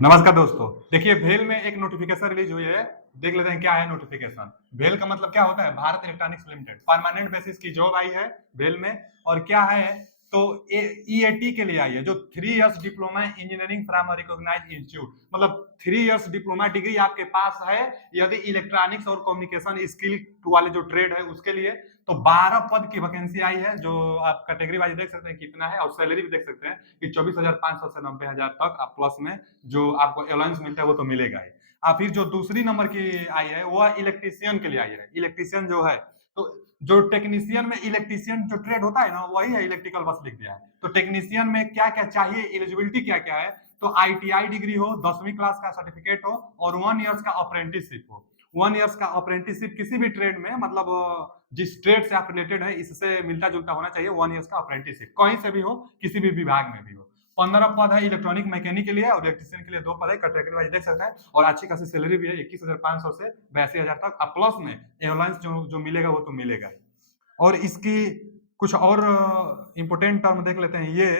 नमस्कार दोस्तों। देखिए भेल में एक नोटिफिकेशन रिलीज हुई है। देख लेते हैं क्या है नोटिफिकेशन। भेल का मतलब क्या होता है? Bharat electronics limited. Permanent basis की जॉब आई है भेल में। और क्या है तो ईएटी के लिए आई है, जो 3 years diploma engineering from recognised institute. मतलब 3 इयर्स डिप्लोमा डिग्री आपके पास है यदि इलेक्ट्रॉनिक्स और कम्युनिकेशन स्किल वाले जो ट्रेड है उसके लिए। तो 12 पद की वैकेंसी आई है, जो आप कैटेगरी वाइज देख सकते हैं कितना है, और सैलरी भी देख सकते हैं कि 24,500 से 90,000 तक आप प्लस में जो आपको अलाउंस मिलता है वो तो मिलेगा ही। फिर जो दूसरी नंबर की आई है वह इलेक्ट्रीशियन के लिए आई है। इलेक्ट्रीशियन जो है तो जो टेक्नीशियन में इलेक्ट्रीशियन जो ट्रेड होता है ना वही है, इलेक्ट्रिकल बस लिख दिया है। तो टेक्नीशियन में क्या क्या चाहिए, एलिजिबिलिटी क्या क्या है? तो आईटीआई डिग्री हो, 10वीं क्लास का सर्टिफिकेट हो, और 1 इयर्स का अप्रेंटिसशिप हो। 1 इयर्स का अप्रेंटिसशिप किसी भी ट्रेड में, मतलब जिस ट्रेड से आप रिलेटेड है इससे मिलता जुलता होना चाहिए। 1 इयर्स का अप्रेंटिसशिप कहीं से भी हो, किसी भी विभाग में भी हो। 15 पद है इलेक्ट्रॉनिक मैकेनिक के लिए, और इलेक्ट्रीशियन के लिए 2 पद है। कैटेगरी वाइज देख सकते हैं, और अच्छी खासी सैलरी भी है, 21,500 से 82,000 तक। प्लस में एयरलाइंस जो मिलेगा वो तो मिलेगा ही। और इसकी कुछ और इंपोर्टेंट टर्म देख लेते हैं, ये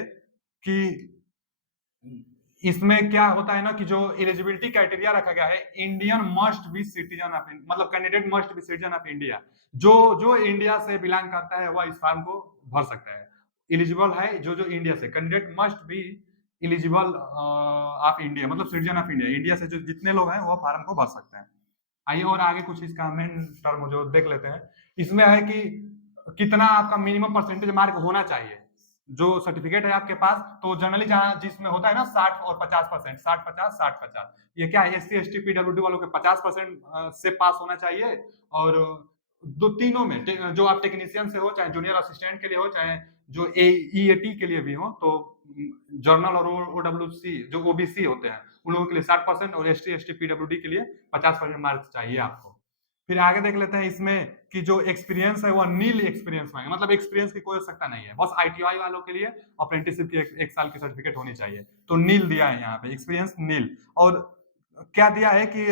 कि इसमें क्या होता है ना कि जो एलिजिबिलिटी क्राइटेरिया रखा गया है, Indian must be citizen of, मतलब candidate must be citizen of India. जो जो इंडिया से बिलोंग करता है वह इस फॉर्म को भर सकता है। एलिजिबल है जो जो इंडिया से, candidate must be eligible of India, मतलब सिटीजन ऑफ इंडिया। इंडिया से जो जितने लोग हैं वो फॉर्म को भर सकते हैं। आइए और आगे कुछ इसका मेन टर्म जो देख लेते हैं। इसमें है कि कितना आपका मिनिमम परसेंटेज मार्क होना चाहिए। जो सर्टिफिकेट है आपके पास, तो जनरली जहां जिसमें होता है ना 60 और 50%, 60-50, 60-50, ये क्या है, एससी एसटी पीडब्ल्यूडी वालों के 50% से पास होना चाहिए। और दो तीनों में जो आप टेक्नीशियन से हो, चाहे जूनियर असिस्टेंट के लिए हो, चाहे जो ईएटी के लिए भी हो, तो जर्नल और ओडब्ल्यूसी जो ओबीसी होते हैं उन लोगों के लिए 60%, और एसटी एसटी पीडब्ल्यूडी के लिए 50% मार्क्स चाहिए आपको। फिर आगे देख लेते हैं इसमें कि जो एक्सपीरियंस है वह नील एक्सपीरियंस मांगे, मतलब एक्सपीरियंस की कोई आवश्यकता नहीं है, बस आईटीआई वालों के लिए अप्रेंटिसशिप की एक साल की सर्टिफिकेट होनी चाहिए। तो नील दिया है यहाँ पे, एक्सपीरियंस नील। और क्या दिया है कि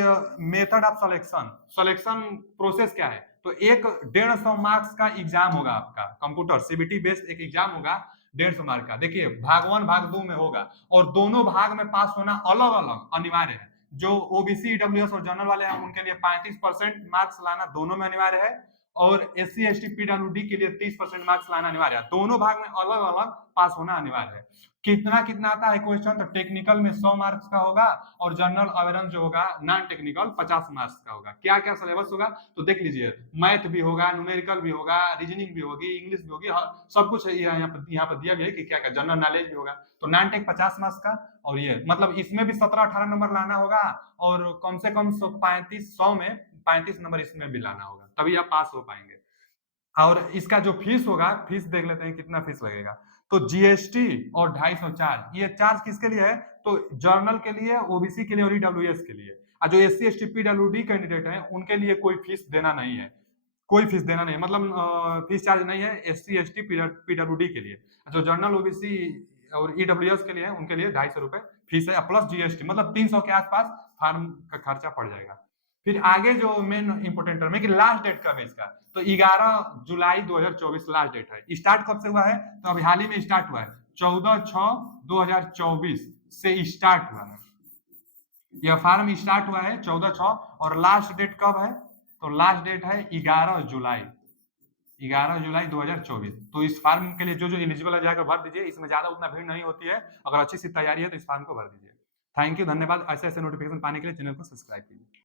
method of selection, selection process क्या है, तो एक 150 मार्क्स का एग्जाम होगा आपका, कंप्यूटर सीबीटी बेस्ड एक एग्जाम होगा 150 मार्क का। देखिए भाग 1 भाग 2 में होगा, और दोनों भाग में पास होना अलग अलग अनिवार्य है। जो ओबीसी ईडब्ल्यूएस और जनरल वाले हैं उनके लिए 35% मार्क्स लाना दोनों में अनिवार्य है, और एससी एसटी पीडब्ल्यूडी के लिए 30% मार्क्स लाना अनिवार्य है। दोनों भाग में अलग अलग पास होना अनिवार्य है। कितना कितना आता है क्वेश्चन, तो टेक्निकल में 100 मार्क्स का होगा, और जनरल अवेयरनेस जो होगा नॉन टेक्निकल 50 मार्क्स का होगा। क्या क्या सिलेबस होगा तो देख लीजिए, मैथ भी होगा, न्यूमेरिकल भी होगा, रीजनिंग भी होगी, इंग्लिश भी होगी, सब कुछ यहाँ पर दिया गया है कि क्या क्या जनरल नॉलेज भी होगा। तो नॉन टेक 50 मार्क्स का, और ये मतलब इसमें भी 17-18 नंबर लाना होगा, और कम से कम 100 में 35 नंबर इसमें भी लाना होगा, तभी आप पास हो पाएंगे। और इसका जो फीस होगा, फीस देख लेते हैं कितना फीस लगेगा। तो जीएसटी और 250 चार्ज, ये चार्ज किसके लिए है, तो जर्नल के लिए, ओबीसी के लिए और ईडब्ल्यूएस के लिए। और जो एससी एसटी पीडब्ल्यूडी कैंडिडेट हैं उनके लिए कोई फीस देना नहीं है, कोई फीस देना नहीं, मतलब फीस चार्ज नहीं है एससी एसटी पीडब्ल्यूडी के लिए। जो जर्नल ओबीसी और ईडब्ल्यूएस के लिए है उनके लिए 250 रुपए फीस है, प्लस जीएसटी, मतलब 300 के आसपास फार्म का खर्चा पड़ जाएगा। फिर आगे जो मेन इंपोर्टेंट टर्म है कि लास्ट डेट कब है इसका, तो 11 जुलाई 2024 लास्ट डेट है। स्टार्ट कब से हुआ है, तो अभी हाल ही में स्टार्ट हुआ है, 14/6/2024 से स्टार्ट हुआ है। यह फार्म स्टार्ट हुआ है 14/6, और लास्ट डेट कब है, तो लास्ट डेट है 11 जुलाई, 11 जुलाई 2024। तो इस फार्म के लिए जो जो एलिजिबल है जाकर भर दीजिए, इसमें ज्यादा उतना भीड़ नहीं होती है, अगर अच्छी सी तैयारी है तो इस फार्म को भर दीजिए। थैंक यू, धन्यवाद। ऐसे ऐसे नोटिफिकेशन पाने के लिए चैनल को सब्सक्राइब कीजिए।